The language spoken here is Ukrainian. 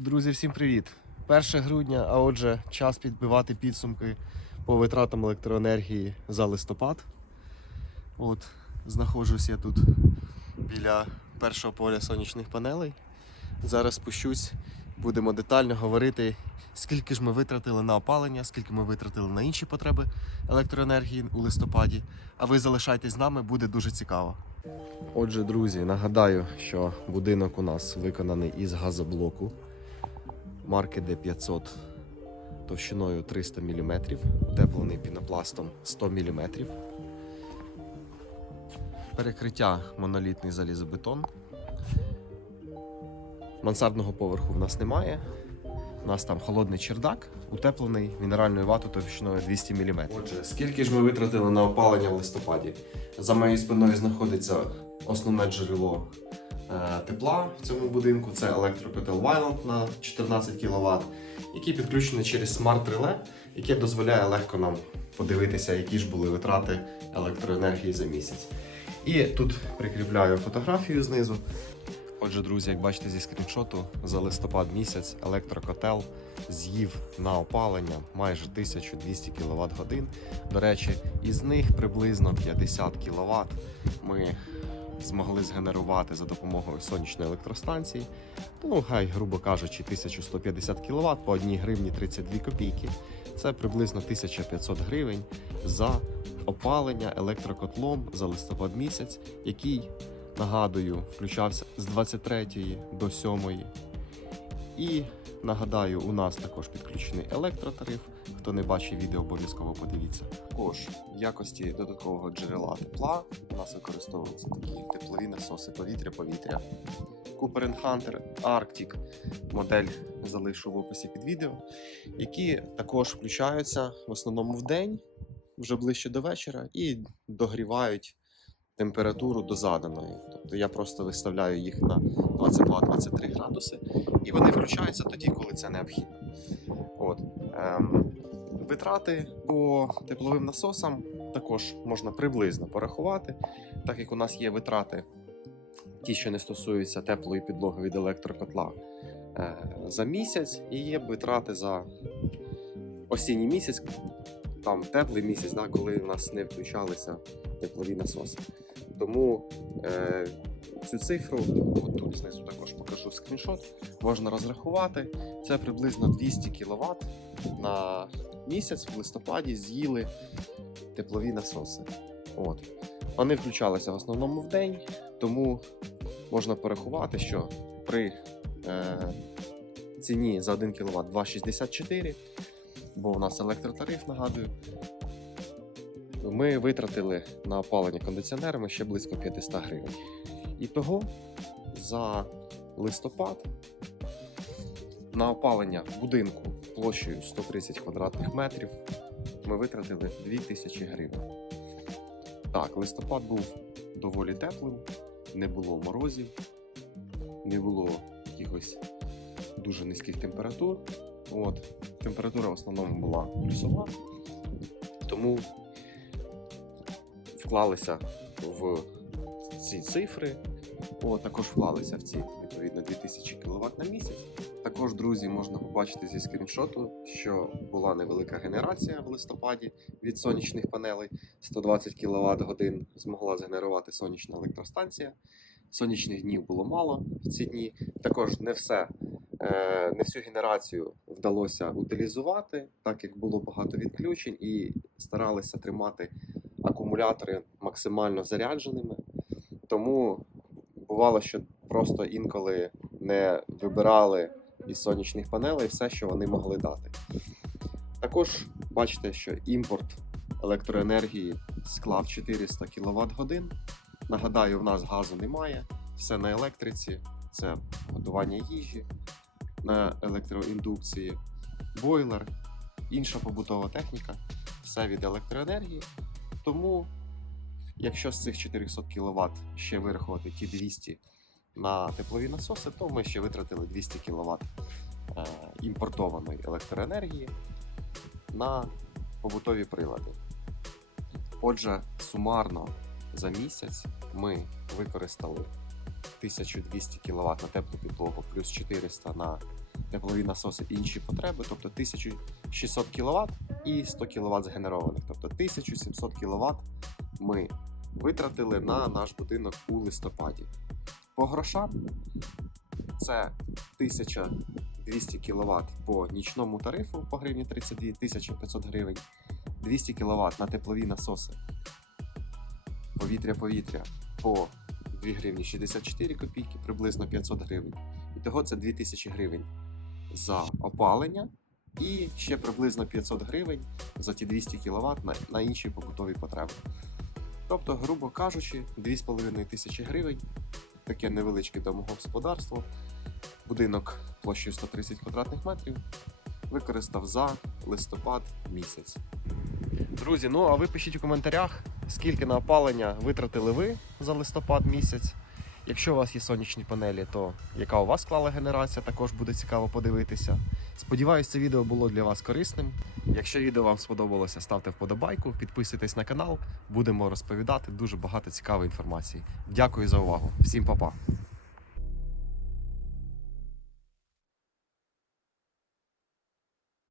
Друзі, всім привіт! 1 грудня, а отже, час підбивати підсумки по витратам електроенергії за листопад. От, знаходжусь я тут біля першого поля сонячних панелей. Зараз спущусь, будемо детально говорити, скільки ж ми витратили на опалення, скільки ми витратили на інші потреби електроенергії у листопаді. А ви залишайтесь з нами, буде дуже цікаво. Отже, друзі, нагадаю, що будинок у нас виконаний із газоблоку марки D500 товщиною 300 мм, утеплений пінопластом 100 мм. Перекриття монолітний залізобетон. Мансардного поверху в нас немає. У нас там холодний чердак, утеплений мінеральною ватою товщиною 200 мм. Отже, скільки ж ми витратили на опалення в листопаді? За моєю спиною знаходиться основне джерело тепла в цьому будинку. Це електрокотел Вайланд на 14 кВт, який підключений через смарт-реле, яке дозволяє легко нам подивитися, які ж були витрати електроенергії за місяць. І тут прикріпляю фотографію знизу. Отже, друзі, як бачите зі скріншоту, за листопад місяць електрокотел з'їв на опалення майже 1200 кВт годин. До речі, із них приблизно 50 кВт ми змогли згенерувати за допомогою сонячної електростанції. Ну, хай, грубо кажучи, 1150 кВт по 1 гривні 32 копійки. Це приблизно 1500 гривень за опалення електрокотлом за листопад місяць, який, нагадую, включався з 23 до 7. І нагадаю, у нас також підключений електротариф. Хто не бачив відео, обов'язково подивіться. Також в якості додаткового джерела тепла у нас використовуються такі теплові насоси повітря-повітря. Cooper Hunter Arctic модель залишу в описі під відео, які також включаються в основному в день, вже ближче до вечора, і догрівають температуру до заданої. Тобто я просто виставляю їх на 22-23 градуси, і вони включаються тоді, коли це необхідно. От. Ем, витрати по тепловим насосам також можна приблизно порахувати, так як у нас є витрати, ті, що не стосуються теплої підлоги від електрокотла е, за місяць, і є витрати за осінній місяць, там теплий місяць, да, коли у нас не включалися теплові насоси. Тому е, цю цифру, тут знизу також покажу скріншот, можна розрахувати. Це приблизно 200 кВт на місяць в листопаді з'їли теплові насоси. От. Вони включалися в основному в день, тому можна порахувати, що при е, ціні за 1 кВт 2,64, бо у нас електротариф, нагадую, ми витратили на опалення кондиціонерами ще близько 500 гривень. І того за листопад на опалення будинку площею 130 квадратних метрів ми витратили 2000 гривень. Так, листопад був доволі теплим, не було морозів, не було якихось дуже низьких температур. От. Температура в основному була плюсова, тому вклалися в ці цифри, О, також вклалися в ці відповідно 2000 кВт на місяць. Також, друзі, можна побачити зі скріншоту, що була невелика генерація в листопаді від сонячних панелей. 120 кВт годин змогла згенерувати сонячна електростанція. Сонячних днів було мало в ці дні. Також не все, е, не всю генерацію вдалося утилізувати, так як було багато відключень, і старалися тримати акумулятори максимально зарядженими. Тому бувало, що просто інколи не вибирали із сонячних панелей все, що вони могли дати. Також бачите, що імпорт електроенергії склав 400 кВт годин. Нагадаю, в нас газу немає, все на електриці, це готування їжі на електроіндукції, бойлер, інша побутова техніка, все від електроенергії. Тому, якщо з цих 400 кВт ще вирахувати ті 200 на теплові насоси, то ми ще витратили 200 кВт е, імпортованої електроенергії на побутові прилади. Отже, сумарно за місяць ми використали 1200 кВт на теплу підлогу, плюс 400 на теплові насоси інші потреби, тобто 1600 кВт і 100 кВт згенерованих. Тобто 1700 кВт ми витратили на наш будинок у листопаді. По грошам це 1200 кВт по нічному тарифу по гривні 32 1500 гривень, 200 кВт на теплові насоси повітря-повітря по 2 гривні 64 копійки, приблизно 500 гривень. Того це 2000 гривень за опалення і ще приблизно 500 гривень за ті 200 кВт на, на інші побутові потреби. Тобто, грубо кажучи, 2,5 тисячі гривень, таке невеличке домогосподарство, будинок площею 130 квадратних метрів використав за листопад місяць. Друзі, ну а ви пишіть у коментарях, скільки на опалення витратили ви за листопад місяць. Якщо у вас є сонячні панелі, то яка у вас склала генерація, також буде цікаво подивитися. Сподіваюсь, це відео було для вас корисним. Якщо відео вам сподобалося, ставте вподобайку, підписуйтесь на канал, будемо розповідати дуже багато цікавої інформації. Дякую за увагу. Всім па-па!